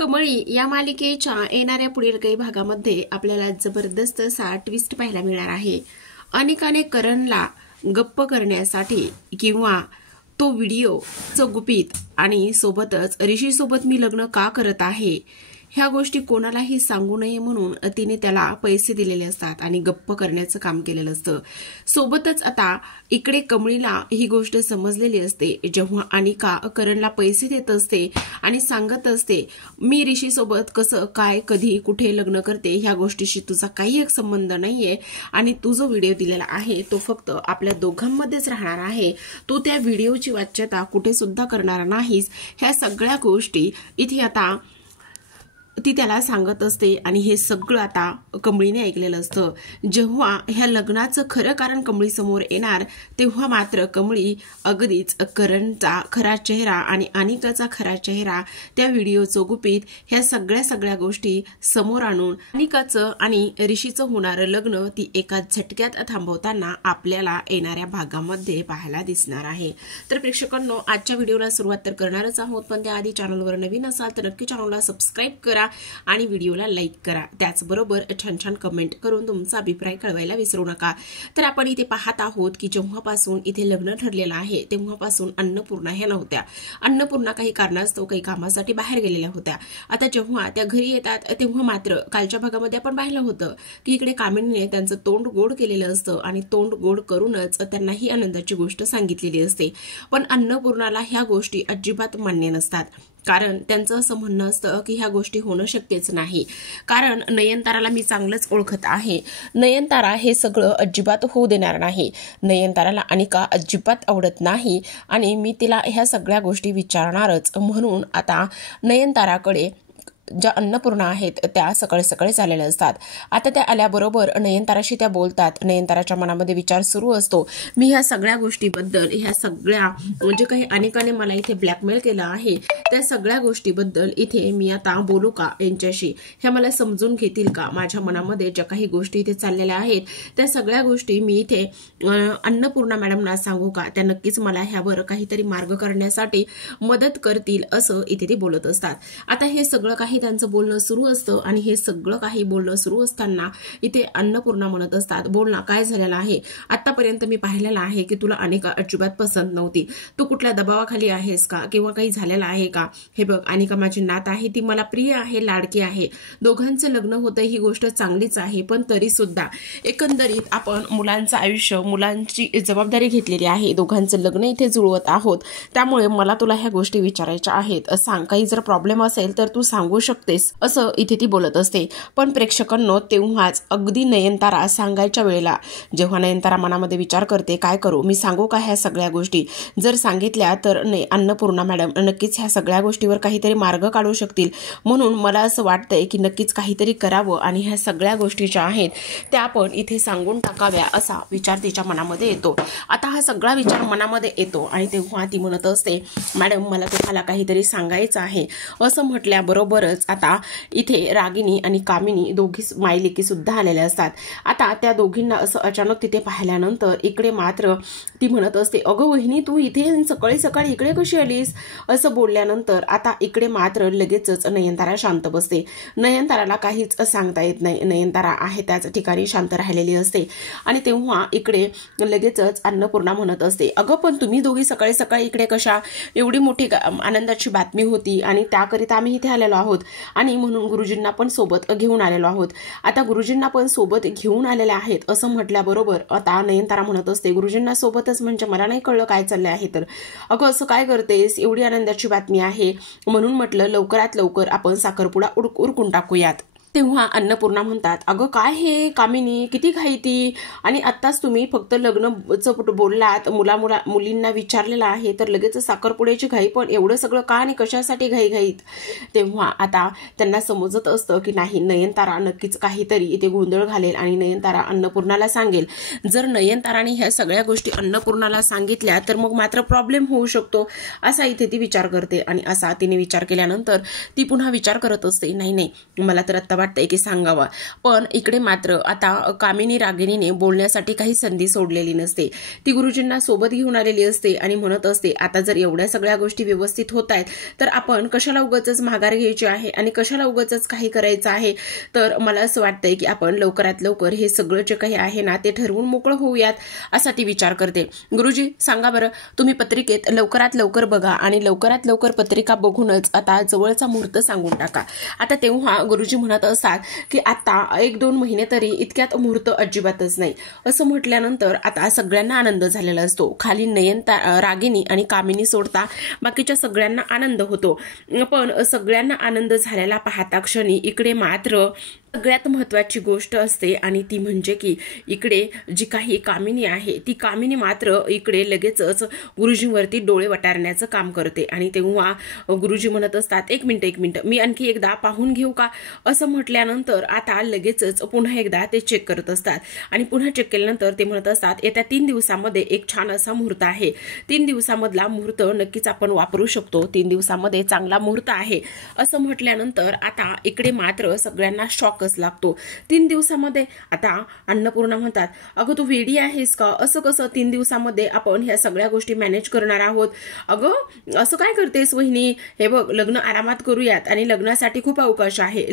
कमळी या मालिकेच्या येणाऱ्या पुढील काही भागामध्ये आपल्याला जबरदस्त असा ट्विस्ट पाहायला मिळणार आहे। अनेकाने करणला गप्प करण्यासाठी किंवा तो व्हिडिओ गुपित आणि सोबतच ऋषी सोबत मी लग्न का करत आहे ह्या गोष्टी कोणालाही सांगू नये म्हणून तिने त्याला पैसे दिलेले असतात आणि गप्प करण्याचं काम केलेलं असतं। सोबतच आता इकडे कमळीला ही गोष्ट समजलेली असते जेव्हा अनिका करणला पैसे देत असते आणि सांगत असते मी ऋषी सोबत कसं काय कधी कुठे लग्न करते ह्या गोष्टीशी तुझा काही एक संबंध नाहीये आणि तू जो व्हिडिओ दिलेला आहे तो फक्त आपल्या दोघांमध्येच राहणार आहे, तू त्या व्हिडिओची वाच्यता कुठे सुद्धा करणार नाहीस। ह्या सगळ्या गोष्टी इथे आता ती त्याला सांगत असते आणि हे सगळं आता कमळीने ऐकलेलं असतं। जेव्हा ह्या लग्नाचं खरं कारण कमळी समोर येणार तेव्हा मात्र कमळी अगदीच करणचा खरा चेहरा आणि अनिकाचा खरा चेहरा त्या व्हिडिओचं गुपित ह्या सगळ्या गोष्टी समोर आणून अनिकाचं आणि ऋषीचं होणारं लग्न ती एका झटक्यात थांबवताना आपल्याला येणाऱ्या भागामध्ये पाहायला दिसणार आहे। तर प्रेक्षकांनो, आजच्या व्हिडिओला सुरुवात तर करणारच आहोत, पण त्याआधी चॅनलवर नवीन असाल तर नक्की चॅनलला सबस्क्राइब करा आणि व्हिडिओला लाईक करा। त्याचबरोबर छान कमेंट करून तुमचा अभिप्राय कळवायला विसरू नका। तर आपण इथे पाहत आहोत की जेव्हापासून इथे लग्न ठरलेलं आहे तेव्हापासून अन्नपूर्णा ह्या नव्हत्या। अन्नपूर्णा काही कारणास्तव काही कामासाठी बाहेर गेलेल्या होत्या। आता जेव्हा त्या घरी येतात तेव्हा मात्र कालच्या भागामध्ये आपण पाहिलं होतं की इकडे कामिनीने त्यांचं तोंड गोड केलेलं असतं आणि तोंड गोड करूनच त्यांना ही आनंदाची गोष्ट सांगितलेली असते। पण अन्नपूर्णाला ह्या गोष्टी अजिबात मान्य नसतात, कारण त्यांचं असं म्हणणं असतं की ह्या गोष्टी होणं शक्यच नाही, कारण नयनताराला मी चांगलंच ओळखत आहे। नयनतारा हे सगळं अजिबात होऊ देणार नाही। नयनताराला अनिका अजिबात आवडत नाही आणि मी तिला ह्या सगळ्या गोष्टी विचारणारच म्हणून आता नयनताराकडे ज्या अन्नपूर्णा आहेत त्या सकाळी आलेल्या असतात। आता त्या आल्याबरोबर नयनताराशी त्या बोलतात। नयनताराच्या मनामध्ये विचार सुरू असतो, मी ह्या सगळ्या गोष्टीबद्दल ह्या सगळ्या म्हणजे काही अनेकाने मला इथे ब्लॅकमेल केलं आहे त्या सगळ्या गोष्टीबद्दल इथे मी आता बोलू का यांच्याशी, ह्या मला समजून घेतील का? माझ्या मनामध्ये ज्या काही गोष्टी इथे चाललेल्या आहेत त्या सगळ्या गोष्टी मी इथे अन्नपूर्णा मॅडमना सांगू का? त्या नक्कीच मला ह्यावर काहीतरी मार्ग करण्यासाठी मदत करतील असं इथे ते बोलत असतात। आता हे सगळं काही त्यांचं बोलणं सुरू असतं आणि हे सगळं काही बोलणं सुरू असताना इथे अन्नपूर्णा म्हणत असतात, बोल ना, काय झालेलं आहे? आतापर्यंत मी पाहिलेलं आहे की तुला अनिका अजिबात पसंत नव्हती, तू कुठल्या दबावाखाली आहेस का किंवा काही झालेलं आहे का? हे बघ, अनिका माझी नात आहे, ती मला प्रिय आहे, लाडकी आहे, दोघांचं लग्न होतं ही गोष्ट चांगलीच आहे, पण तरी सुद्धा एकंदरीत आपण मुलांचं आयुष्य मुलांची जबाबदारी घेतलेली आहे, दोघांचं लग्न इथे जुळवत आहोत, त्यामुळे मला तुला ह्या गोष्टी विचारायच्या आहेत, सांग, काही जर प्रॉब्लेम असेल तर तू सांगू शकतेस असं इथे ती बोलत असते। पण प्रेक्षकांनो, तेव्हाच अगदी नयनतारा सांगायच्या वेळेला जेव्हा नयनतारा मनामध्ये विचार करते काय करू, मी सांगू का ह्या सगळ्या गोष्टी? जर सांगितल्या तर अन्नपूर्णा मॅडम नक्कीच ह्या सगळ्या गोष्टीवर काहीतरी मार्ग काढू शकतील, म्हणून मला असं वाटतंय की नक्कीच काहीतरी करावं आणि ह्या सगळ्या गोष्टी ज्या आहेत त्या आपण इथे सांगून टाकाव्या असा विचार तिच्या मनामध्ये येतो। आता हा सगळा विचार मनामध्ये येतो आणि तेव्हा ती म्हणत असते, मॅडम मला तुम्हाला काहीतरी सांगायचं आहे असं म्हटल्याबरोबरच आता इथे रागिनी आणि कामिनी दोघी मायलेकी सुद्धा आलेल्या असतात। आता त्या दोघींना असं अचानक तिथे पाहिल्यानंतर इकडे मात्र ती म्हणत असते, अगं वहिनी, तू इथे सकाळी इकडे कशी आलीस? असं बोलल्यानंतर आता इकडे मात्र लगेचच नयनतारा शांत बसते। नयनताराला काहीच सांगता येत नाही, नयनतारा आहे त्याच ठिकाणी शांत राहिलेली असते आणि तेव्हा इकडे लगेचच अन्नपूर्णा म्हणत असते, अगं पण तुम्ही दोघी सकाळी इकडे कशा? एवढी मोठी आनंदाची बातमी होती आणि त्याकरिता आम्ही इथे आलेलो आहोत आणि म्हणून गुरुजींना पण सोबत घेऊन आलेलो आहोत। आता गुरुजींना पण सोबत घेऊन आलेले आहेत असं म्हटल्याबरोबर आता नयनतारा म्हणत असते, गुरुजींना सोबतच म्हणजे मला नाही कळलं काय चाललं आहे तर? अगं असं काय करतेस, एवढी आनंदाची बातमी आहे म्हणून म्हटलं लवकरात लवकर आपण साखरपुडा उरकून टाकूयात। तेव्हा अन्नपूर्णा म्हणतात, अगं काय हे कामिनी, किती घाई ती, आणि आत्ताच तुम्ही फक्त लग्नचं बोललात, मुलींना विचारलेलं आहे तर लगेच साखरपुड्याची घाई, पण एवढं सगळं का आणि कशासाठी घाईत? तेव्हा आता त्यांना समजत असतं की नाही, नयनतारा नक्कीच काहीतरी इथे गोंधळ घालेल आणि नयनतारा अन्नपूर्णाला सांगेल। जर नयनताराने ह्या सगळ्या गोष्टी अन्नपूर्णाला सांगितल्या तर मग मात्र प्रॉब्लेम होऊ शकतो असा इथे ती विचार करते आणि असा तिने विचार केल्यानंतर ती पुन्हा विचार करत असते, नाही मला तर आत्ता वाटतंय की सांगावं, पण इकडे मात्र आता कामिनी रागिणीने बोलण्यासाठी काही संधी सोडलेली नसते. ती गुरुजींना सोबत घेऊन आलेली असते आणि म्हणत असते, आता जर एवढ्या सगळ्या गोष्टी व्यवस्थित होत आहेत तर आपण कशाला उगाचच माघार घ्यायची आहे आणि कशाला उगाचच काही करायचं आहे. तर मला असं वाटतंय की आपण लवकरात लवकर हे सगळं जे काही आहे ना ते ठरवून मोकळं होऊयात, असा ती विचार करते. गुरुजी सांगा बरं, तुम्ही पत्रिकेत लवकरात लवकर बघा आणि लवकरात लवकर पत्रिका बघूनच आता जवळचा मुहूर्त सांगून टाका. आता तेव्हा गुरुजी म्हणत असतात की आता 1-2 महिने तरी इतक्यात मुहूर्त अजिबातच नाही. असं म्हटल्यानंतर आता सगळ्यांना आनंद झालेला असतो. खाली रागिणी आणि कामिनी सोडता बाकीच्या सगळ्यांना आनंद होतो. पण सगळ्यांना आनंद झालेला पाहता क्षणी इकडे मात्र सगळ्यात महत्वाची गोष्ट असते आणि ती म्हणजे की इकडे जी काही कामिनी आहे ती कामिनी मात्र इकडे लगेचच गुरुजींवरती डोळे वटारण्याचं काम करते. आणि तेव्हा गुरुजी म्हणत असतात, एक मिनिट मी आणखी एकदा पाहून घेऊ का. असं म्हटल्यानंतर आता लगेचच पुन्हा एकदा ते चेक करत असतात आणि पुन्हा चेक केल्यानंतर ते म्हणत असतात, येत्या 3 दिवसामध्ये एक छान असा मुहूर्त आहे. 3 दिवसामधला मुहूर्त नक्कीच आपण वापरू शकतो. 3 दिवसामध्ये चांगला मुहूर्त आहे. असं म्हटल्यानंतर आता इकडे मात्र सगळ्यांना शॉक लागतो. 3 दिवसामध्ये आता अन्नपूर्णा म्हणतात, अगं तू वेडी आहेस का, असं कसं 3 दिवसामध्ये आपण ह्या सगळ्या गोष्टी मॅनेज करणार आहोत. अगं असं काय करतेस वहिनी, हे बघ लग्न आरामात करूयात आणि लग्नासाठी खूप अवकाश आहे.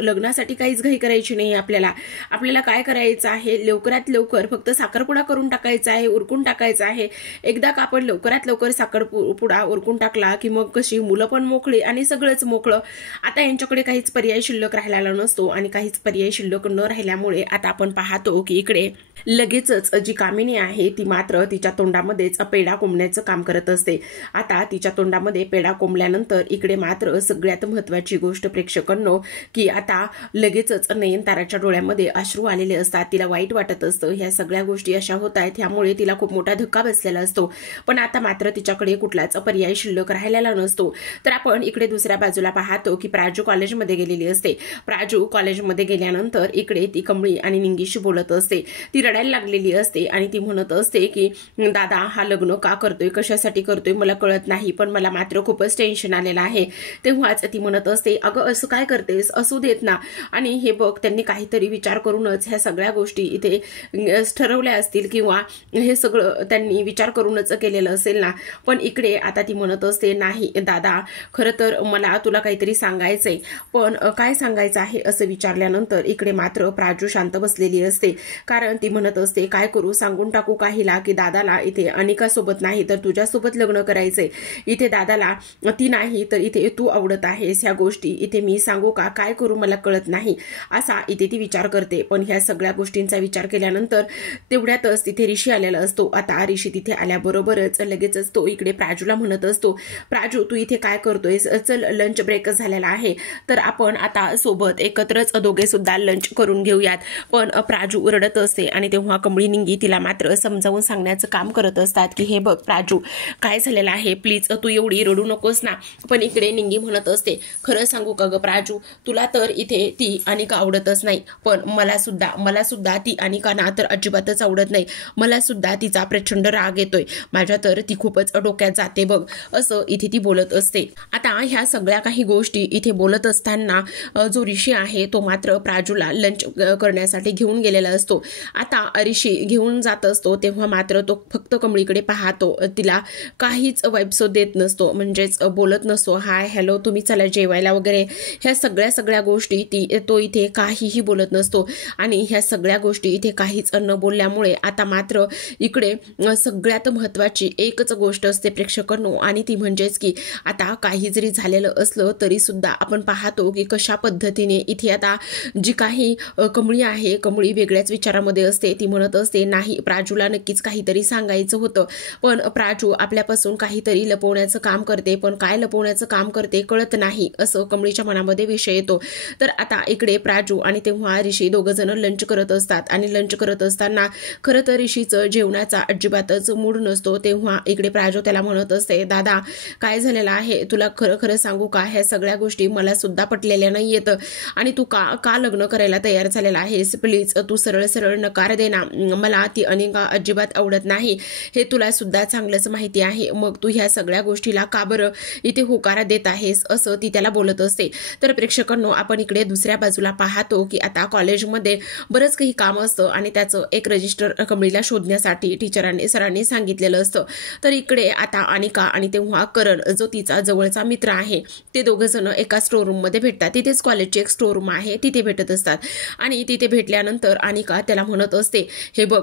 लग्नासाठी काहीच घाई करायची नाही. आपल्याला काय करायचं आहे, लवकरात लवकर फक्त साखरपुडा करून टाकायचा आहे, उरकून टाकायचा आहे. एकदा का आपण लवकरात लवकर साखरपुडा उरकून टाकला की मग कशी मुलं पण मोकळी आणि सगळंच मोकळं. आता यांच्याकडे काहीच पर्याय शिल्लक राहिलेला नसतो आणि काहीच पर्याय शिल्लक न राहिल्यामुळे आता आपण पाहतो की इकडे लगेचच जी कामिनी आहे ती मात्र तिच्या तोंडामध्येच पेढा कोंबण्याचं काम करत असते. आता तिच्या तोंडामध्ये पेढा कोंबल्यानंतर इकडे मात्र सगळ्यात महत्वाची गोष्ट प्रेक्षकांनो की आता लगेचच नयनताराच्या डोळ्यामध्ये अश्रू आलेले असतात. तिला वाईट वाटत असतं, ह्या सगळ्या गोष्टी अशा होत आहेत ह्यामुळे तिला खूप मोठा धक्का बसलेला असतो. पण आता मात्र तिच्याकडे कुठलाच पर्याय शिल्लक राहिलेला नसतो. तर आपण इकडे दुसऱ्या बाजूला पाहतो की प्राजू कॉलेजमध्ये गेलेली असते. प्राजू कॉलेजमध्ये गेल्यानंतर इकडे ती कमळी आणि निंगीशी बोलत असते. ती रडायला लागलेली असते आणि ती म्हणत असते की दादा हा लग्न का करतोय, कशासाठी करतोय मला कळत नाही, पण मला मात्र खूपच टेन्शन आलेलं आहे. तेव्हाच ती म्हणत असते, अगं असं काय करतेस, असू देत ना. आणि हे बघ त्यांनी काहीतरी विचार करूनच ह्या सगळ्या गोष्टी इथे ठरवल्या असतील किंवा हे सगळं त्यांनी विचार करूनच केलेलं असेल ना. पण इकडे आता ती म्हणत असते, नाही दादा खरं तर मला तुला काहीतरी सांगायचंय. पण काय सांगायचं आहे असं विचारल्यानंतर इकडे मात्र प्राजू शांत बसलेली असते. कारण ती म्हणत असते, काय करू, सांगून टाकू काहीला की दादाला इथे अनिकासोबत नाही तर तुझ्यासोबत लग्न करायचंय. इथे दादाला ती नाही तर इथे तू आवडत आहेस. ह्या गोष्टी इथे मी सांगू का, काय करू मला कळत नाही, असा इथे ती विचार करते. पण ह्या सगळ्या गोष्टींचा विचार केल्यानंतर तेवढ्यातच तिथे ऋषी आलेला असतो. आता ऋषी तिथे आल्याबरोबरच लगेचच तो इकडे प्राजूला म्हणत असतो, प्राजू तू इथे काय करतोय, चल लंच ब्रेक झालेला आहे तर आपण आता सोबत एकत्रच दोघे सुद्धा लंच करून घेऊयात. पण प्राजू रडत असते आणि तेव्हा कमळी निंगी तिला मात्र समजावून सांगण्याचं काम करत असतात की हे बघ प्राजू काय झालेलं आहे, प्लीज तू एवढी रडू नकोस ना. पण इकडे निंगी म्हणत असते, खरं सांगू का ग प्राजू, तुला तर इथे ती अनिका आवडतच नाही, पण मला सुद्धा ती अनिका ना तर अजिबातच आवडत नाही. मला सुद्धा तिचा प्रचंड राग येतोय, माझ्या तर ती खूपच डोक्यात जाते बघ, असं इथे ती बोलत असते. आता ह्या सगळ्या काही गोष्टी इथे बोलत असताना जो ऋषी आहे तो मात्र प्राजूला लंच करण्यासाठी घेऊन गेलेला असतो. आता ऋषी घेऊन जात असतो तेव्हा मात्र तो फक्त कमळीकडे पाहतो, तिला काहीच वाइब्स देत नसतो, म्हणजेच बोलत नसतो, हाय हॅलो तुम्ही चला जेवायला वगैरे, ह्या सगळ्या गोष्टी तो इथे काहीही बोलत नसतो. आणि ह्या सगळ्या गोष्टी इथे काहीच न बोलल्यामुळे आता मात्र इकडे सगळ्यात महत्वाची एकच गोष्ट असते प्रेक्षकांनो, आणि ती म्हणजेच की आता काही जरी झालेलं असलं तरी सुद्धा आपण पाहतो की कशा पद्धतीने इथे आता जी काही कमळी आहे, कमळी वेगळ्याच विचारामध्ये असते. ती म्हणत असते, नाही प्राजूला नक्कीच काहीतरी सांगायचं होतं, पण प्राजू आपल्यापासून काहीतरी लपवण्याचं काम करते, पण काय लपवण्याचं काम करते कळत नाही, असं कमळीच्या मनामध्ये विषय येतो. तर आता इकडे प्राजू आणि तेव्हा ऋषी दोघं जण लंच करत असतात आणि लंच करत असताना खरं तर ऋषीचं जेवणाचा अजिबातच मूड नसतो. तेव्हा इकडे प्राजू त्याला म्हणत असते, दादा काय झालेलं आहे, तुला खरं सांगू का, ह्या सगळ्या गोष्टी मला सुद्धा पटलेल्या नाहीयेत आणि तू का का लग्न करायला तयार झालेला आहेस? प्लीज तू सरळ सरळ नकार दे ना. मला ती अनिका अजिबात आवडत नाही हे तुला सुद्धा चांगलंच माहिती आहे. मग तू ह्या सगळ्या गोष्टीला का बरं इथे होकार देत आहेस असं ती त्याला बोलत असते. तर प्रेक्षकांनो, आपण इकडे दुसऱ्या बाजूला पाहतो की आता कॉलेजमध्ये बरंच काही काम असतं आणि त्याचं एक रजिस्टर कमळीला शोधण्यासाठी टीचरांनी सरांनी सांगितलेलं असतं. तर इकडे आता अनिका आणि तेव्हा करण जो तिचा जवळचा मित्र आहे ते दोघं जण एका स्टोर रूम मध्ये भेटतात. तिथेच कॉलेजची एक स्टोर रूम आहे, तिथे भेटत असतात. आणि तिथे भेटल्यानंतर अनिका त्याला म्हणत असते, हे बघ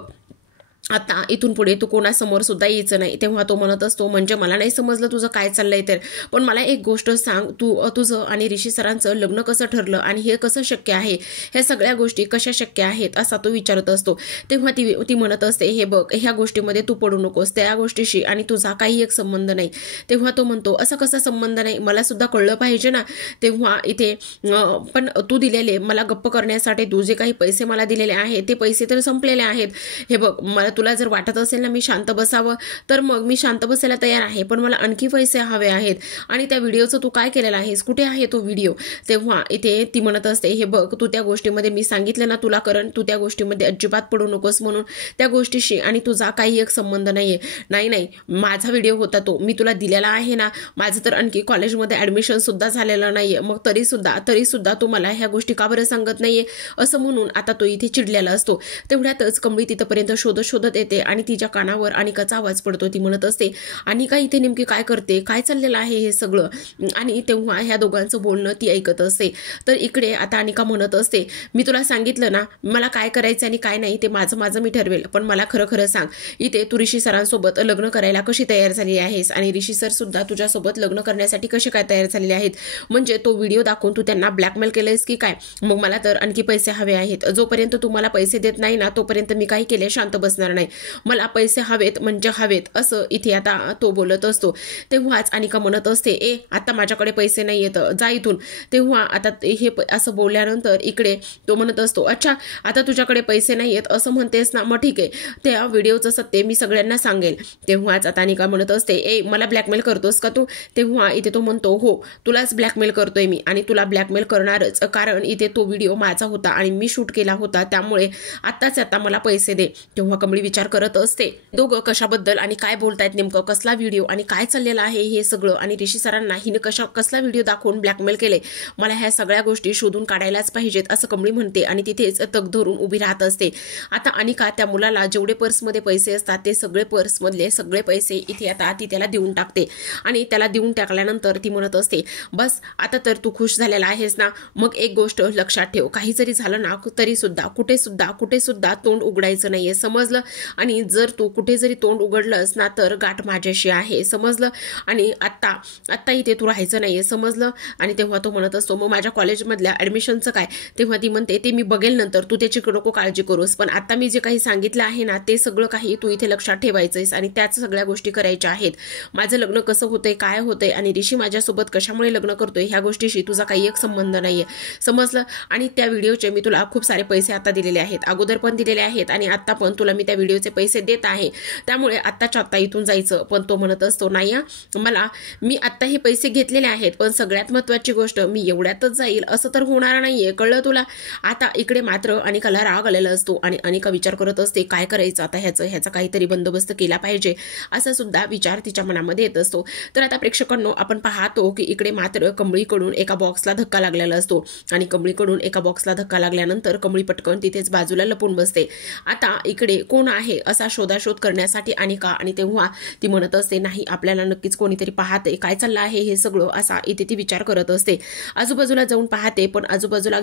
आता इथून पुढे तू कोणासमोर सुद्धा यायचं नाही. तेव्हा तो म्हणत असतो, म्हणजे मला नाही समजलं तुझं काय चाललंय तर, पण मला एक गोष्ट सांग, तुझं आणि ऋषी सरांचं लग्न कसं ठरलं आणि हे कसं शक्य आहे, ह्या सगळ्या गोष्टी कशा शक्य आहेत असा तो विचारत असतो. तेव्हा ती म्हणत असते, हे बघ ह्या गोष्टीमध्ये तू पडू नकोस, त्या गोष्टीशी आणि तुझा काही एक संबंध नाही. तेव्हा तो म्हणतो, असा कसा संबंध नाही, मला सुद्धा कळलं पाहिजे ना. तेव्हा इथे पण तू दिलेले मला गप्प करण्यासाठी तू जे काही पैसे मला दिलेले आहेत ते पैसे तर संपलेले आहेत. हे बघ मला तुला जर वाटत असेल ना मी शांत बसावं तर मग मी शांत बसायला तयार आहे, पण मला आणखी पैसे हवे आहेत. आणि त्या व्हिडिओचं तू काय केलेलं आहेस, कुठे आहे तो व्हिडिओ? तेव्हा इथे ती म्हणत असते, हे बघ तू त्या गोष्टीमध्ये मी सांगितलं ना तुला करण, तू त्या गोष्टीमध्ये अजिबात पडू नकोस म्हणून. त्या गोष्टीशी आणि तुझा काही एक संबंध नाहीये. नाही माझा व्हिडिओ होता तो मी तुला दिलेला आहे ना. माझं तर आणखी कॉलेजमध्ये ऍडमिशन सुद्धा झालेलं नाहीये, मग तरी सुद्धा तू मला ह्या गोष्टी का बरं सांगत नाहीये असं म्हणून आता तो इथे चिडलेला असतो. तेवढ्यातच कमळी तिथपर्यंत शोधत येते आणि तिच्या कानावर अनिकाचा आवाज पडतो. ती म्हणत असते, अनिका इथे नेमकी काय करते, काय चाललेलं आहे हे सगळं? आणि तेव्हा ह्या दोघांचं बोलणं ती ऐकत असते. तर इकडे आता अनिका म्हणत असते, मी तुला सांगितलं ना मला काय करायचं आणि काय नाही ते माझं मी ठरवेल, पण मला खरं सांग, इथे तू ऋषी सरांसोबत लग्न करायला कशी तयार झाली आहेस आणि ऋषी सर सुद्धा तुझ्यासोबत लग्न करण्यासाठी कसे काय तयार झालेले आहेत? म्हणजे तो व्हिडिओ दाखवून तू त्यांना ब्लॅकमेल केलंयस की काय? मग मला तर आणखी पैसे हवे आहेत. जोपर्यंत तू मला पैसे देत नाही ना तोपर्यंत मी काही केले शांत बसणार नाही. मला पैसे हवेत म्हणजे हवेत असं इथे आता तो बोलत असतो. तेव्हाच अनिका म्हणत असते, आता माझ्याकडे पैसे नाही येत, जा इथून. तेव्हा आता हे असं बोलल्यानंतर इकडे तो म्हणत असतो, अच्छा आता तुझ्याकडे पैसे नाही येत असं म्हणतेस ना, मग ठीक आहे, त्या व्हिडिओचं सत्य मी सगळ्यांना सांगेल. तेव्हाच आता अनिका म्हणत असते, मला ब्लॅकमेल करतोस का तू? तेव्हा इथे तो म्हणतो, हो तुलाच ब्लॅकमेल करतोय मी आणि तुला ब्लॅकमेल करणारच, कारण इथे तो व्हिडिओ माझा होता आणि मी शूट केला होता, त्यामुळे आता मला पैसे दे. तेव्हा कमळी विचार करत असते, दोघं कशाबद्दल आणि काय बोलतायत नेमकं, कसला व्हिडिओ आणि काय चाललेलं आहे हे सगळं, आणि ऋषी सरांना हिने कसला व्हिडिओ दाखवून ब्लॅकमेल केले, मला ह्या सगळ्या गोष्टी शोधून काढायलाच पाहिजेत असं कमळी म्हणते आणि तिथेच तग धरून उभी राहत असते. आता अनिका त्या मुलाला जेवढे पर्समध्ये पैसे असतात ते सगळे पर्समधले सगळे पैसे इथे आता ती त्याला देऊन टाकते आणि त्याला देऊन टाकल्यानंतर ती म्हणत असते, बस आता तर तू खुश झालेला आहेस ना, मग एक गोष्ट लक्षात ठेव, काही जरी झालं ना तरी सुद्धा कुठे सुद्धा तोंड उघडायचं नाहीये, समजलं? आणि जर तू कुठे जरी तोंड उघडलंस ना तर गाठ माझ्याशी आहे, समजलं? आणि आत्ता इथे तू राहायचं नाहीये, समजलं? आणि तेव्हा तो म्हणत असतो, मग माझ्या कॉलेजमधल्या ऍडमिशनचं काय? तेव्हा ती म्हणते, ते मी बघेल नंतर, तू त्याची नको काळजी करूस, पण आता मी जे काही सांगितलं आहे ना ते सगळं काही तू इथे लक्षात ठेवायचंयस आणि त्याच सगळ्या गोष्टी करायच्या आहेत. माझं लग्न कसं होतंय, काय होतंय आणि ऋषी माझ्यासोबत कशामुळे लग्न करतोय ह्या गोष्टीशी तुझा काही एक संबंध नाहीये, समजलं? आणि त्या व्हिडिओचे मी तुला खूप सारे पैसे आता दिलेले आहेत, अगोदर पण दिलेले आहेत आणि आता पण तुला मी त्या व्हिडिओचे पैसे देत आहे, त्यामुळे आत्ताच्या आत्ता इथून जायचं. पण तो म्हणत असतो, नाही मी आत्ता हे पैसे घेतलेले आहेत, पण सगळ्यात महत्वाची गोष्ट मी एवढ्यातच जाईल असं तर होणार नाहीये, कळलं तुला? आता इकडे मात्र अनिकाला राग आलेला असतो आणि अनिका विचार करत असते, काय करायचं आता, ह्याचा काहीतरी बंदोबस्त केला पाहिजे असा सुद्धा विचार तिच्या मनामध्ये येत असतो. तर आता प्रेक्षकांनो, आपण पाहतो की इकडे मात्र कमळीकडून एका बॉक्सला धक्का लागलेला असतो आणि कमळीकडून एका बॉक्सला धक्का लागल्यानंतर कमळी पटकन तिथेच बाजूला लपून बसते. आता इकडे कोण आहे असा शोधाशोध करण्यासाठी अनिका, आणि तेव्हा ती म्हणत असते, नाही आपल्याला नक्कीच कोणीतरी पाहते, काय चाललं आहे हे सगळं असा इथे ती विचार करत असते. आजूबाजूला जाऊन पाहते, पण आजूबाजूला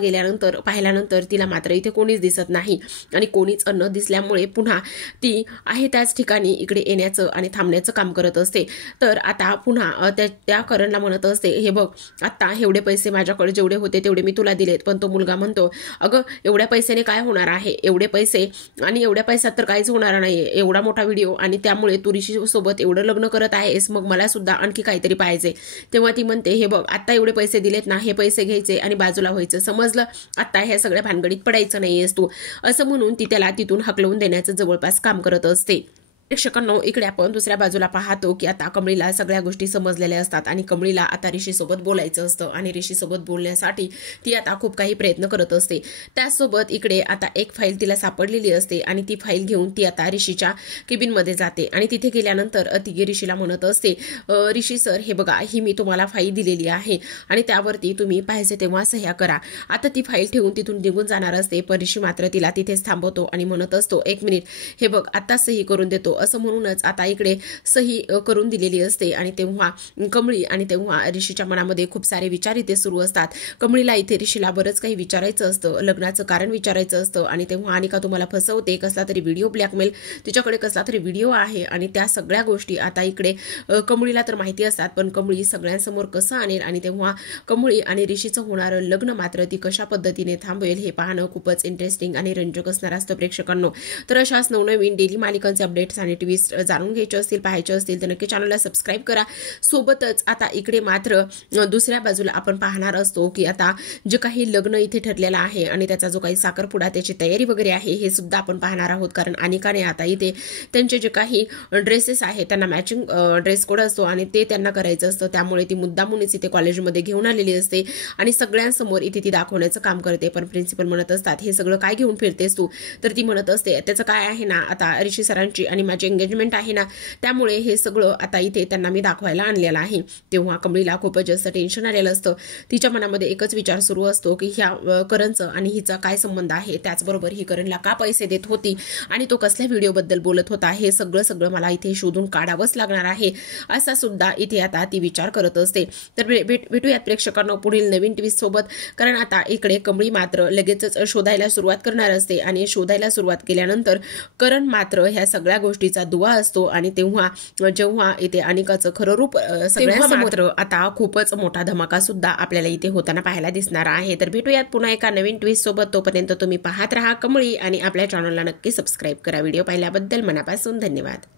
पाहिल्यानंतर तिला मात्र इथे कोणीच दिसत नाही आणि कोणीच न दिसल्यामुळे पुन्हा ती आहे त्याच ठिकाणी इकडे येण्याचं आणि थांबण्याचं काम करत असते. तर आता पुन्हा त्या करणला म्हणत असते, हे बघ आता एवढे पैसे माझ्याकडे जेवढे होते तेवढे मी तुला दिलेत, पण तो मुलगा म्हणतो, अगं एवढ्या पैशाने काय होणार आहे, एवढे पैसे आणि एवढ्या पैशात तर काहीच होणार नाहीये, एवढा मोठा व्हिडिओ आणि त्यामुळे तू ऋषी सोबत एवढं लग्न करत आहेस, मग मला सुद्धा आणखी काहीतरी पाहिजे. तेव्हा ती म्हणते, हे बघ आता एवढे पैसे दिलेत ना, हे पैसे घ्यायचे आणि बाजूला व्हायचं, समजलं? आता ह्या सगळ्या भानगडीत पडायचं नाहीयेस तू, असं म्हणून ती त्याला तिथून हकलवून देण्याचं जवळपास काम करत असते. प्रेक्षकांनो, इकडे आपण दुसऱ्या बाजूला पाहतो की आता कमळीला सगळ्या गोष्टी समजलेल्या असतात आणि कमळीला आता ऋषीसोबत बोलायचं असतं आणि ऋषीसोबत बोलण्यासाठी ती आता खूप काही प्रयत्न करत असते। त्याचसोबत इकडे आता एक फाईल तिला सापडलेली असते आणि ती फाईल घेऊन ती आता ऋषीच्या केबिनमध्ये जाते आणि तिथे गेल्यानंतर ती ऋषीला म्हणत असते, ऋषी सर, हे बघा, ही मी तुम्हाला फाईल दिलेली आहे आणि त्यावरती तुम्ही पाहिजे तेव्हा सह्या करा। आता ती फाईल ठेवून तिथून निघून जाणार असते, पण ऋषी मात्र तिला तिथेच थांबवतो आणि म्हणत असतो, एक मिनिट, हे बघ, आता सही करून देतो असं म्हणूनच आता इकडे सही करून दिलेली असते। आणि तेव्हा कमळी आणि तेव्हा ऋषीच्या मनामध्ये खूप सारे विचार इथे सुरू असतात। कमळीला इथे ऋषीला बरंच काही विचारायचं असतं, लग्नाचं कारण विचारायचं असतं आणि तेव्हा अनिका तुम्हाला फसवते, कसला तरी व्हिडिओ ब्लॅकमेल, तिच्याकडे कसला तरी व्हिडिओ आहे आणि त्या सगळ्या गोष्टी आता इकडे कमळीला तर माहिती असतात, पण कमळी सगळ्यांसमोर कसं आणेल आणि तेव्हा कमळी आणि ऋषीचं होणारं लग्न मात्र ती कशा पद्धतीने थांबवेल हे पाहणं खूपच इंटरेस्टिंग आणि रंजक असणार असतं प्रेक्षकांनो। तर अशाच नवनवीन डेली मालिकांचे अपडेट्स आणि ट्विस्ट जाणून घ्यायचे असतील, पाहायचे असतील तर नक्की चॅनलला सबस्क्राईब करा। सोबतच आता इकडे मात्र दुसऱ्या बाजूला आपण पाहणार असतो की आता जे काही लग्न इथे ठरलेलं आहे आणि त्याचा जो काही साखरपुडा, त्याची तयारी वगैरे आहे, हे सुद्धा आपण पाहणार आहोत। कारण अनिकाने आता इथे त्यांचे जे काही ड्रेसेस आहेत त्यांना मॅचिंग ड्रेस कोड असतो आणि ते त्यांना करायचं असतं, त्यामुळे ती मुद्दामूनच इथे कॉलेजमध्ये घेऊन आलेली असते आणि सगळ्यांसमोर इथे ती दाखवण्याचं काम करते। पण प्रिन्सिपल म्हणत असतात, हे सगळं काय घेऊन फिरतेस तू? तर ती म्हणत असते, त्याचं काय आहे ना, आता ऋषी सरांची आणि माझी एंगेजमेंट आहे ना, त्यामुळे हे सगळं आता इथे त्यांना मी दाखवायला आणलेलं आहे। तेव्हा कमळीला खूपच जास्त टेन्शन आलेलं असतं। तिच्या मनामध्ये एकच विचार सुरू असतो की ह्या करणचं आणि हिचा काय संबंध आहे, त्याचबरोबर ही करणला का पैसे देत होती आणि तो कसल्या व्हिडिओबद्दल बोलत होता, हे सगळं मला इथे शोधून काढावंच लागणार आहे, असा सुद्धा इथे आता ती विचार करत असते। तर भेटूयात प्रेक्षकांना पुढील नवीन ट्विस्ट सोबत, कारण आता इकडे कमळी मात्र लगेचच शोधायला सुरुवात करणार असते आणि शोधायला सुरुवात केल्यानंतर करण मात्र ह्या सगळ्या गोष्टीचा दुवा असतो आणि तेव्हा जेव्हा इथे अनिकाचं खरं रूप सगळ्यांसमोर आता खूपच मोठा धमाका सुद्धा आपल्याला इथे होताना पाहायला दिसणार आहे। तर भेटूयात पुन्हा एका नवीन ट्विस्ट सोबत, तोपर्यंत तुम्ही पाहत राहा कमळी आणि आपल्या चॅनलला नक्की सबस्क्राईब करा। व्हिडिओ पाहिल्याबद्दल मनापासून धन्यवाद।